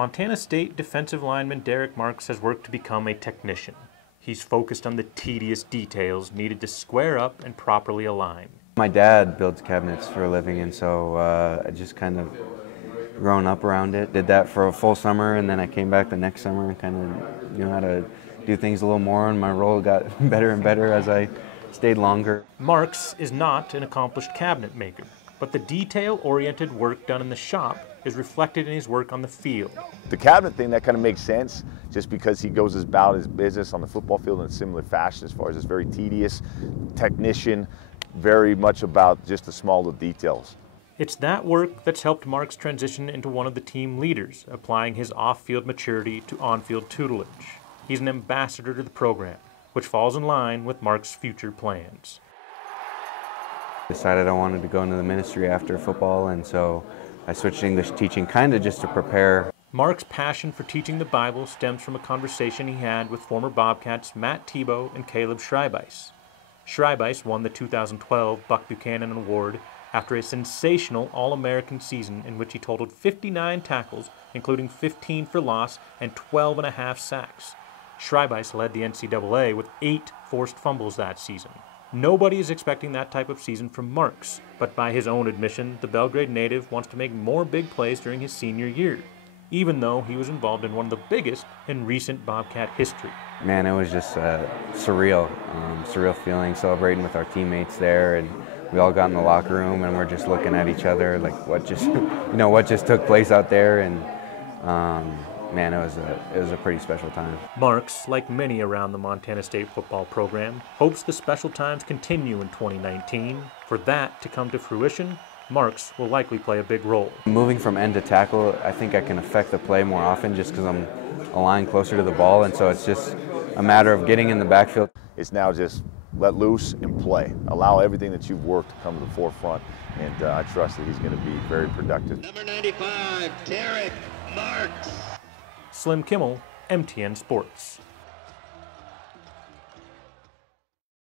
Montana State defensive lineman Derek Marks has worked to become a technician. He's focused on the tedious details needed to square up and properly align. My dad builds cabinets for a living, and so I just kind of grown up around it. Did that for a full summer, and then I came back the next summer and kind of knew how to do things a little more, and my role got better and better as I stayed longer. Marks is not an accomplished cabinet maker, but the detail-oriented work done in the shop is reflected in his work on the field. The cabinet thing, that kind of makes sense just because he goes about his business on the football field in a similar fashion as far as it's very tedious, technician, very much about just the small little details. It's that work that's helped Marks transition into one of the team leaders, applying his off-field maturity to on-field tutelage. He's an ambassador to the program, which falls in line with Marks' future plans. Decided I wanted to go into the ministry after football, and so I switched to English teaching kind of just to prepare. Marks' passion for teaching the Bible stems from a conversation he had with former Bobcats Matt Tebow and Caleb Schreibeis. Schreibeis won the 2012 Buck Buchanan Award after a sensational All-American season in which he totaled 59 tackles, including 15 for loss and 12.5 sacks. Schreibeis led the NCAA with 8 forced fumbles that season. Nobody is expecting that type of season from Marks, but by his own admission, the Belgrade native wants to make more big plays during his senior year, even though he was involved in one of the biggest in recent Bobcat history. Man, it was just surreal feeling, celebrating with our teammates there, and we all got in the locker room and we're just looking at each other like what just, what just took place out there, and man, it was a pretty special time. Marks, like many around the Montana State football program, hopes the special times continue in 2019. For that to come to fruition, Marks will likely play a big role. Moving from end to tackle, I think I can affect the play more often just because I'm aligned closer to the ball, and so it's just a matter of getting in the backfield. It's now just let loose and play. Allow everything that you've worked to come to the forefront, and I trust that he's going to be very productive. Number 95, Derek Marks. Slim Kimmel, MTN Sports.